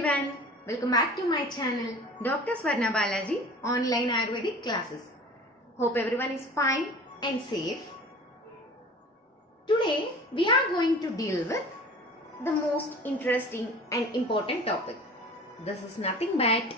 everyone, welcome back to my channel Dr. Swarna Balaji online Ayurvedic classes. Hope everyone is fine and safe. Today we are going to deal with the most interesting and important topic. This is nothing but,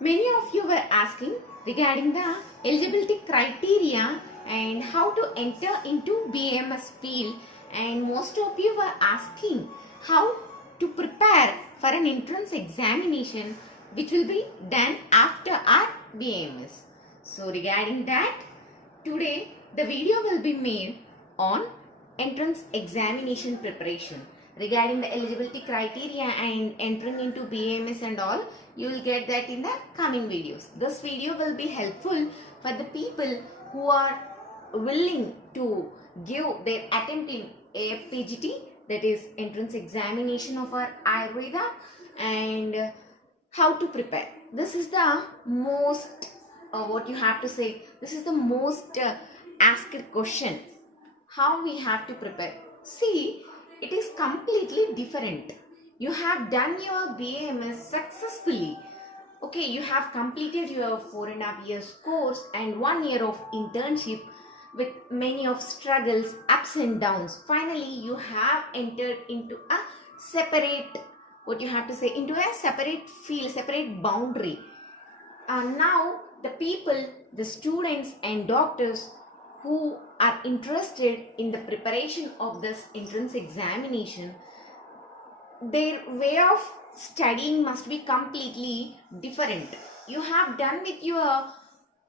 many of you were asking regarding the eligibility criteria and how to enter into BAMS field, and most of you were asking how to prepare for an entrance examination which will be done after our BAMS. So regarding that, today the video will be made on entrance examination preparation. Regarding the eligibility criteria and entering into BAMS and all, you will get that in the coming videos. This video will be helpful for the people who are willing to give their attempt in AFPGT, that is entrance examination of our Ayurveda, and how to prepare. This is the most this is the most asked question, how we have to prepare. See, it is completely different. You have done your BAMS successfully. Okay, you have completed your 4.5 years course and 1 year of internship with many of struggles, ups and downs. Finally, you have entered into a separate, into a separate field, separate boundary. Now, the people, the students and doctors who are interested in the preparation of this entrance examination, their way of studying must be completely different. You have done with your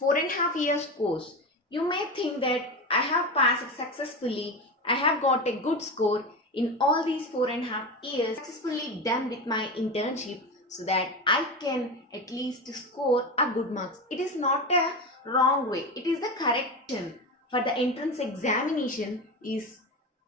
4.5 years course. You may think that I have passed successfully, I have got a good score in all these 4.5 years, successfully done with my internship, so that I can at least score a good marks. It is not a wrong way. It is the correction for the entrance examination is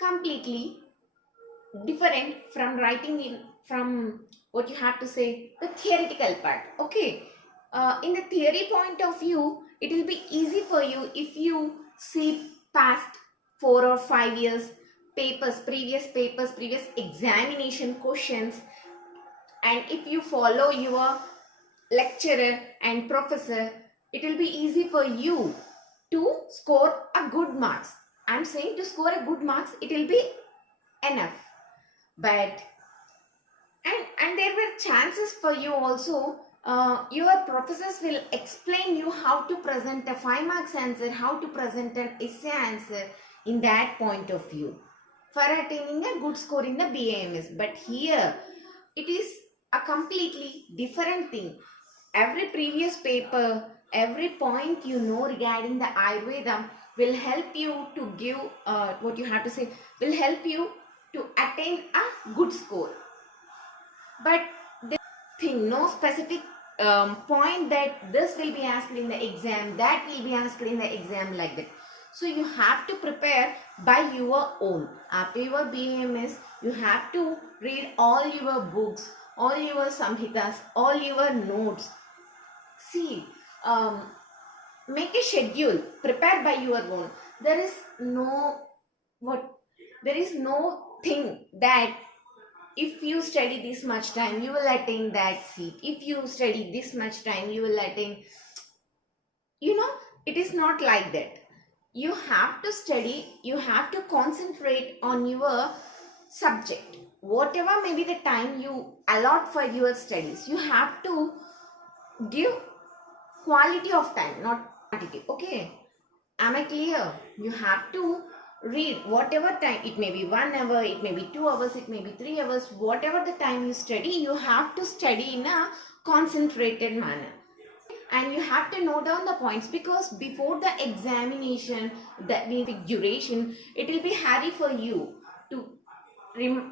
completely different from the theoretical part. Okay, in the theory point of view, it will be easy for you if you see past 4 or 5 years previous examination questions, and if you follow your lecturer and professor, it will be easy for you to score a good marks. I am saying to score a good marks, it will be enough. But and there were chances for you also. Your professors will explain you how to present a 5 marks answer, how to present an essay answer in that point of view for attaining a good score in the BAMS. But here it is a completely different thing. Every previous paper, every point regarding the Ayurveda will help you to give will help you to attain a good score. But the thing, no specific point that this will be asked in the exam, that will be asked in the exam, like that. So you have to prepare by your own. After your BAMS, you have to read all your books, all your samhitas, all your notes. See, make a schedule, prepare by your own. There is no thing that if you study this much time, you will attain that seat. If you study this much time, you will attain. It is not like that. You have to study, you have to concentrate on your subject. Whatever may be the time you allot for your studies, you have to give quality of time, not quantity. Okay, am I clear? You have to read whatever time. It may be 1 hour, it may be 2 hours, it may be 3 hours. Whatever the time you study, you have to study in a concentrated manner. And you have to note down the points, because before the examination, the duration, it will be hard for you to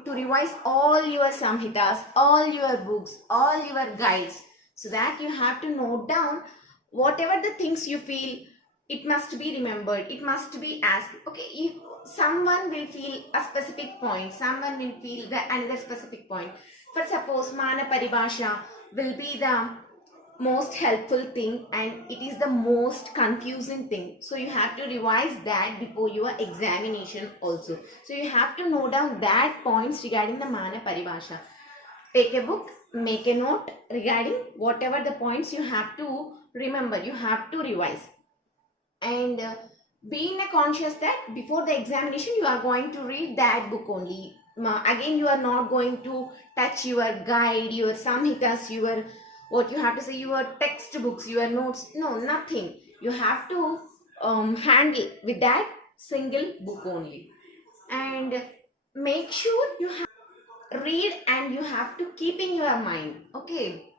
revise all your samhitas, all your books, all your guides, so that you have to note down whatever the things you feel. It must be remembered, it must be asked. Okay, if someone will feel a specific point, someone will feel another specific point. For suppose Mana Paribhasha will be the most helpful thing and it is the most confusing thing. So you have to revise that before your examination also. So you have to note down that points regarding the Mana Paribhasha. take a book, make a note regarding whatever the points you have to remember, you have to revise. And be in a conscious that before the examination you are going to read that book only. Again, you are not going to touch your guide, your samhitas, your, what you have to say, your textbooks, your notes. No, nothing. You have to handle with that single book only. And make sure you read and you have to keep in your mind, okay,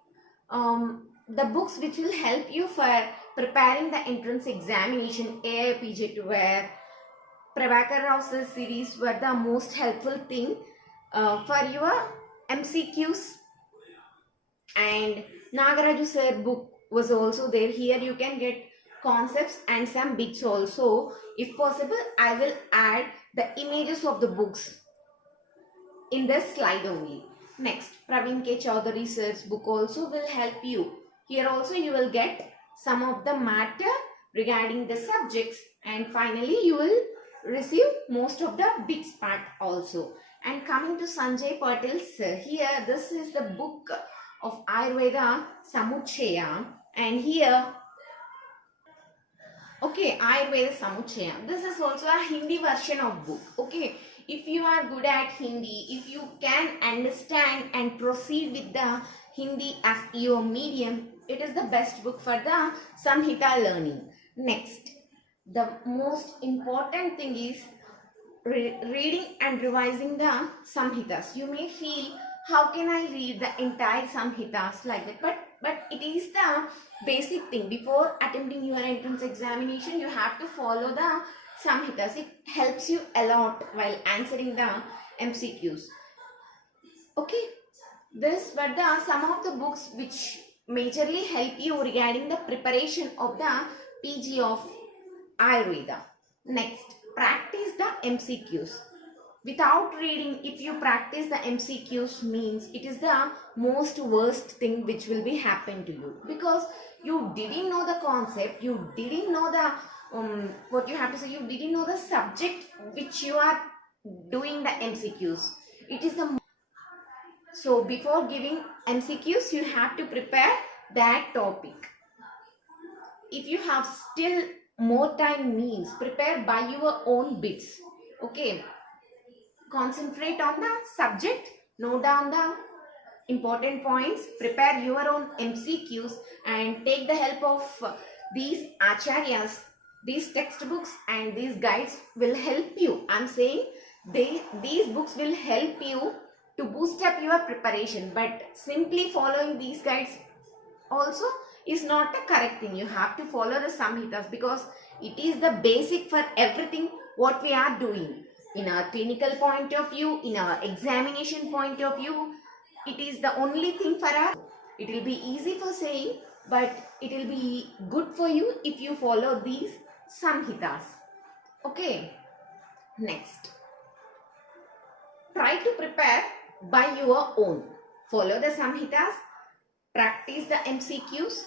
the books which will help you for preparing the entrance examination, AIPJ where Prabhakar Rao sir series were the most helpful thing for your MCQs. And Nagaraju sir book was also there. Here you can get concepts and some bits also. If possible, I will add the images of the books in this slide only. Next, Praveen K. Chaudhary sir's book also will help you. Here also you will get some of the matter regarding the subjects, and finally you will receive most of the bits part also. And coming to Sanjay Patil sir, here this is the book of Ayurveda Samuchaya, and here, okay, Ayurveda Samuchaya. This is also a Hindi version of book. Okay, if you are good at Hindi, if you can understand and proceed with the Hindi as your medium, it is the best book for the Samhita learning. Next, the most important thing is reading and revising the Samhitas. You may feel, how can I read the entire Samhitas like that? But it is the basic thing. Before attempting your entrance examination, you have to follow the Samhitas. It helps you a lot while answering the MCQs. Okay, this were the some of the books which majorly help you regarding the preparation of the PG of Ayurveda. Next, practice the MCQs. Without reading, if you practice the MCQs, means it is the most worst thing which will be happen to you, because you didn't know the concept, you didn't know the what you have to say, you didn't know the subject which you are doing the MCQs. It is the, so before giving MCQs you have to prepare that topic. If you have still more time, means prepare by your own bits. Okay, concentrate on the subject, note down the important points, prepare your own MCQs, and take the help of these acharyas. These textbooks and these guides will help you. I'm saying these books will help you to boost up your preparation, but simply following these guides also is not the correct thing. You have to follow the Samhitas, because it is the basic for everything what we are doing. In our clinical point of view, in our examination point of view, it is the only thing for us. It will be easy for saying, but it will be good for you if you follow these Samhitas. Okay, next, try to prepare by your own. Follow the Samhitas, practice the MCQs,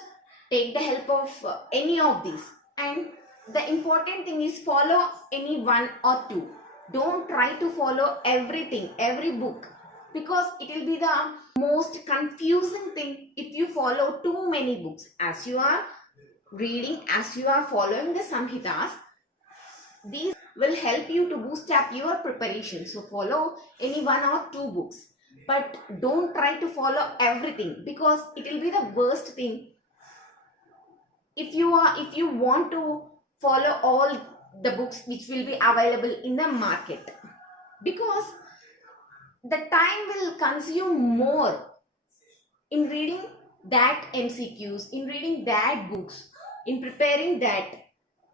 take the help of any of these, and the important thing is follow any one or two. Don't try to follow everything, every book, because it will be the most confusing thing if you follow too many books. As you are reading, as you are following the Samhitas, these will help you to boost up your preparation. So follow any one or two books, but don't try to follow everything, because it will be the worst thing. If you want to follow all the books which will be available in the market, because the time will consume more in reading that MCQs, in reading that books, in preparing that.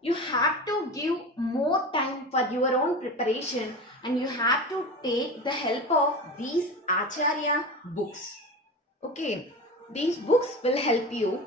You have to give more time for your own preparation, and you have to take the help of these Acharya books. Okay, these books will help you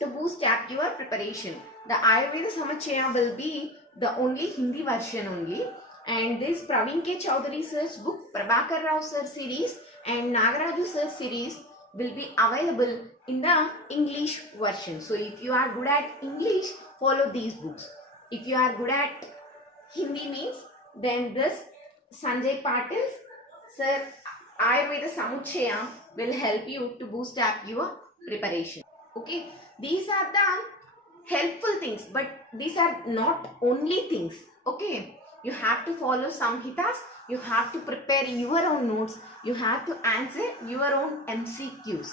to boost up your preparation. The Ayurveda Samuchaya will be the only Hindi version only, and this Praveen K. Chaudhary sir's book, Prabhakar Rao sir series and Nagaraju sir series will be available in the English version. So if you are good at English, follow these books. If you are good at Hindi, means then this Sanjay Patil's sir Ayurveda Samuchaya will help you to boost up your preparation. Okay, these are the helpful things, but these are not only things. Okay, you have to follow samhitas, you have to prepare your own notes, you have to answer your own MCQs.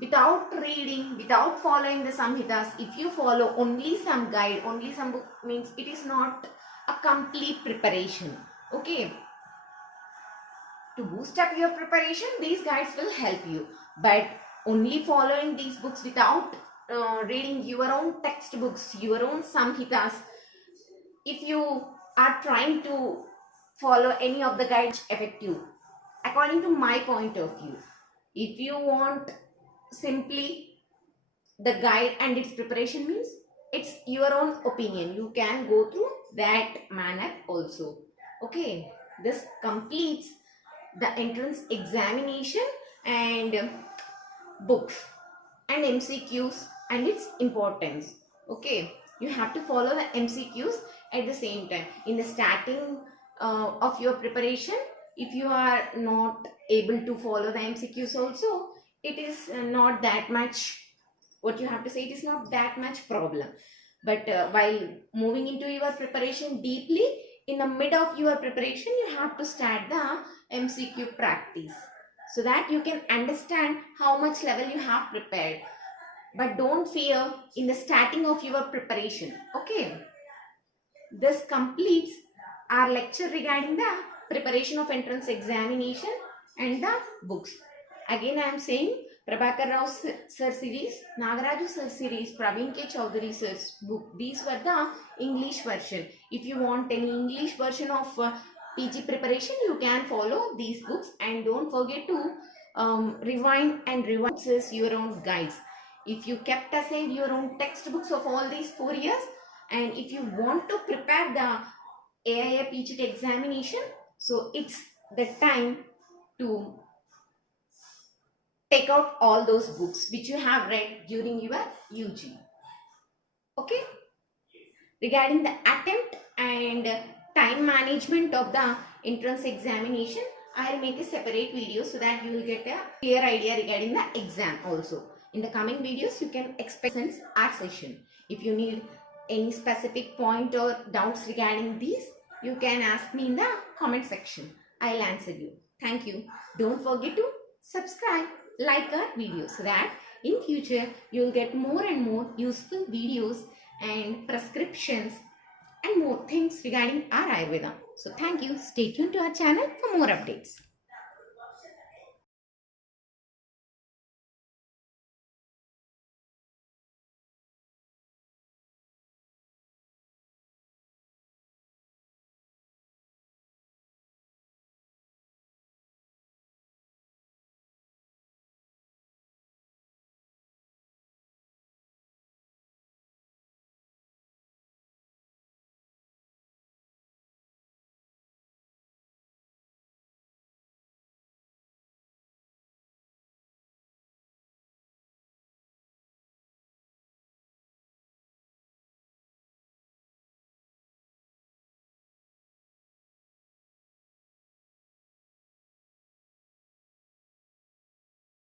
Without reading, without following the samhitas, if you follow only some guide, only some book, means it is not a complete preparation. Okay, to boost up your preparation, these guides will help you, but only following these books without reading your own textbooks, your own samhitas, if you are trying to follow any of the guides effective, according to my point of view, if you want simply the guide and its preparation, means it's your own opinion, you can go through that manner also. Okay, this completes the entrance examination and books and MCQs and its importance. Okay, you have to follow the MCQs at the same time in the starting of your preparation. If you are not able to follow the MCQs also, it is not that much, what you have to say, it is not that much problem. But while moving into your preparation deeply, in the mid of your preparation, you have to start the MCQ practice so that you can understand how much level you have prepared. But don't fear in the starting of your preparation. Okay, this completes our lecture regarding the preparation of entrance examination and the books. Again, I am saying Prabhakar Rao sir series, Nagaraju sir series, Praveen K. Chaudhary sir's book. These were the English version. If you want any English version of PG preparation, you can follow these books, and don't forget to rewind and revise your own guides. If you kept aside your own textbooks of all these 4 years, and if you want to prepare the AIA PGT examination, so it's the time to take out all those books which you have read during your UG. Okay, regarding the attempt and time management of the entrance examination, I'll make a separate video so that you will get a clear idea regarding the exam also. In the coming videos, you can expect our session. If you need any specific point or doubts regarding these, you can ask me in the comment section. I'll answer you. Thank you. Don't forget to subscribe, like our videos, so that in future you will get more and more useful videos and prescriptions and more things regarding our Ayurveda. So thank you. Stay tuned to our channel for more updates.